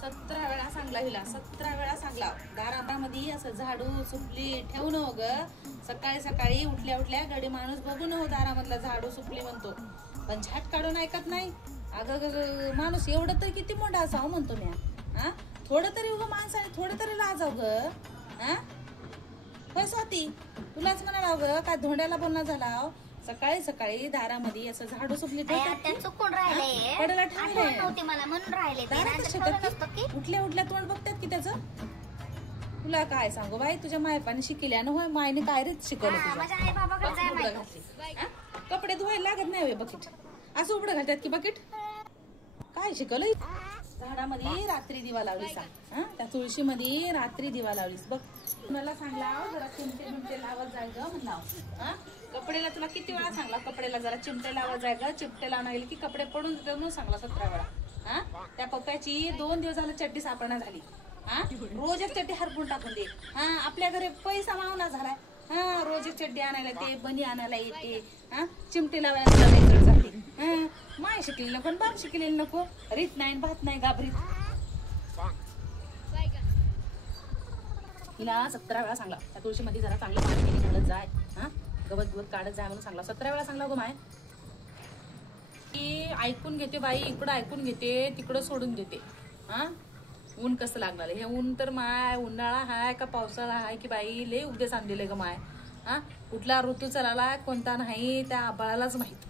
17 वेळा सांगला हिला, 17 वेळा सांगला दारामध्ये असं झाडू सुपली ठेवू नको ग. सकाळी सकाळी उठल्या उठल्या गडी माणूस बघू नको दारामधला झाडू सुपली म्हणतो, पण झाट काढून ऐकत नाही. अगं माणूस एवढं तर किती मोठा असावं म्हणतो मी. हा थोडं तरी उगं माणसाने थोडं तरी लाजाव ग. हा होय स्वाती, तुलाच म्हणाला ग काय धोंड्याला बोलणं झाला. सकाळी सकाळी दारामध्ये असं झाडू सुपली चुकून राहिले पडायला ठेवले मला म्हणून राहिले. उठल्या उठल्या तोंड बघतात की त्याचं. तुला काय सांगू बाई, तुझ्या मायपाने शिकल्या ना होय. मायने काय रीत शिकवलं कपडे धुवायला लागत नाही बकेट, असं उघडं घालतात की बकेट. काय शिकवलं झाडामध्ये रात्री दिवा लावलीस. त्या तुळशी मध्ये रात्री दिवा लावलीस बघ. मला सांगला जरा चिमटे बिमटे लावत जाय ग म्हणला. कपडेला तुला किती वेळा सांगला कपडेला जरा चिमटे लावत जाय ग. चिमटे लावून गेले की कपडे पडून म्हणून सांगला 17 वेळा. त्या पप्प्याची 2 दिवस झालं चड्डी सापडणं झाली. रोज एक चड्डी हरपून टाकून दे. आपल्या घरी पैसा मावना झालाय. रोज एक चड्डी आणायला ते बनी आणायला येते. चिमटे लावायला जाते. माय शिकलेली नको बाप शिकलेली नको. रीत नाही भात नाही गाभरीत. हिला 17 वेळा सांगला त्या तुळशी मध्ये जरा चांगलं पाणी घालत जाय. गवत गवत काढत जाय म्हणून सांगला. 17 वेळा सांगला गो माय. ती ऐकून घेते बाई, इकडं ऐकून घेते तिकडं सोडून देते. ऊन कसं लागणार हे ऊन तर माय उन्हाळा हाय का पावसाळा हाय की बाई लय उद्या आणलेलं ग माय. कुठला ऋतू चालला कोणता नाही त्या आबाळालाच माहित.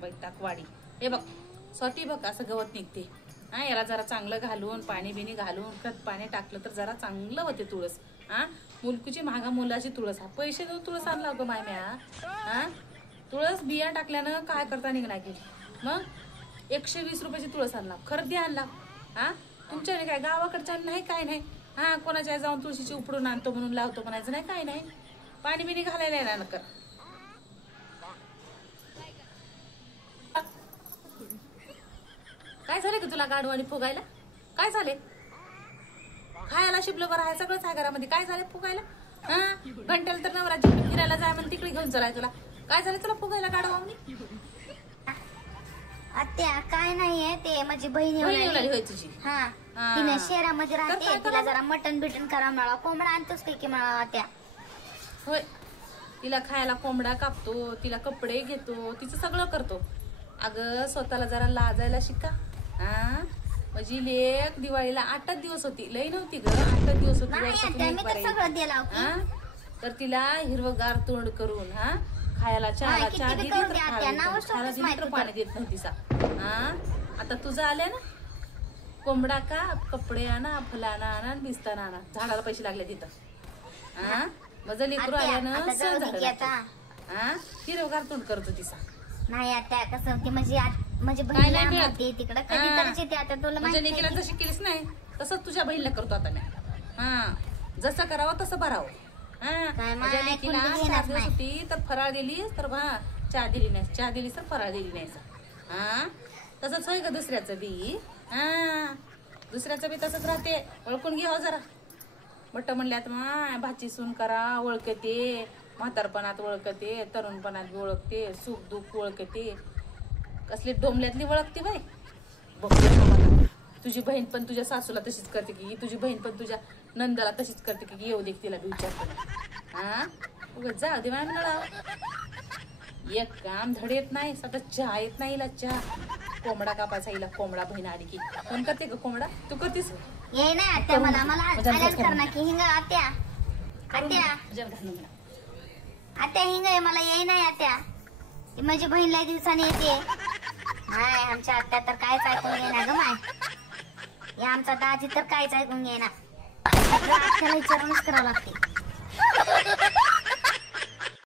बैताकवाडी हे बघ स्वती बघ असं गवत निघते. याला जरा चांगलं घालून पाणी बिणी घालून खत पाणी टाकलं तर जरा चांगलं होते तुळस. मुलकुची महागा मुलाची तुळस. पैसे देऊन तुळस आणला ग माय म्या. तुळस बिया टाकल्यानं काय करता निघणार की मग 120 रुपयाची तुळस आणला. खरेदी आणला. तुमच्याने काय गावाकडच्या नाही काय नाही. कोणाच्या जाऊन तुळशीची उपडून आणतो म्हणून लावतो म्हणायचं नाही काय नाही. पाणी बिणी घालायला येणार नका. काय झाले की तुला गाडू आणि फुगायला काय झाले. खायला शिपलं बरं आहे सगळंच आहे घरामध्ये. काय झालं फुगायला. घंट्याला तर नवरा फिरायला जाय म्हणून तिकडे घेऊन चलाय तुला. काय झालं तुला फुगायला गाडू आम्ही. आत्या काय नाहीये ते माझी बहीण होय तुझी. तिने शहरामध्ये राहते. तिला जरा मटन बिटन करा मला. कोंबडा आणतोच की मला आत्या. होय तिला खायला कोंबडा कापतो, तिला कपडे घेतो, तिचं सगळं करतो. अगं स्वतःला जरा लाजायला शिका. म्हणजे लेक दिवाळीला 8 दिवस होती. लई नव्हती ग 8 दिवस होती. तर तिला हिरवगार तोंड करून खायला चहा दिली तर पाणी देत नव्हती सा. आता तुझं आल्या ना कोंबडा का कपडे आणा फुलाना आणा भिजताना आणा. झाडाला पैसे लागले तिथं. माझं लेकरू आल्यानं सण झालं. हिरवगार तोंड करतो तिचा. नाही आता कसं ती म्हणजे बहिणीला तिकडं कधी आता तुला लेकीला जशी केलीस नाही तसंच तुझ्या बहिणीला करतो आता मी. जसं करावं तसं भरावं. लेकीला 4 दिवस होती तर फराळ दिलीस तर चहा दिली नाही. चहा दिलीस तर फराळ दिली नाही. तसंच होय ग दुसऱ्याचं बी. दुसऱ्याचं बी तसंच राहते. ओळखून घे हो जरा. बट्ट म्हणल्यात भाची सून करा ओळखते. म्हातारपणात ओळखते, तरुणपणात ओळखते, सुख दुःख ओळखते. कसली डोंबल्यातली ओळखते बाई. बघ तुझी बहीण पण तुझ्या सासूला तशीच करते की. तुझी बहीण पण तुझ्या नंदाला तशीच करते की. येऊ दे तिला विचारतो. जाऊ दे माय म्हणा. एक काम धड येत नाही. सतत चहा येत नाही हिला. चहा कोंबडा कापायचा हिला. कोंबडा बहीण आली की कोण करते का कोंबडा. तू करतेस ये नाही आत्या. मला की हिंग आत्या आत्या हिंग आहे मला येई नाही आत्या. माझी बहीण लय दिवसाने येते. हाय आमच्या आत्या तर कायच ऐकून घेणार ग माय. आमचा दाजी तर कायच ऐकून घेणार. आत्याला विचारूनच करावं लागते.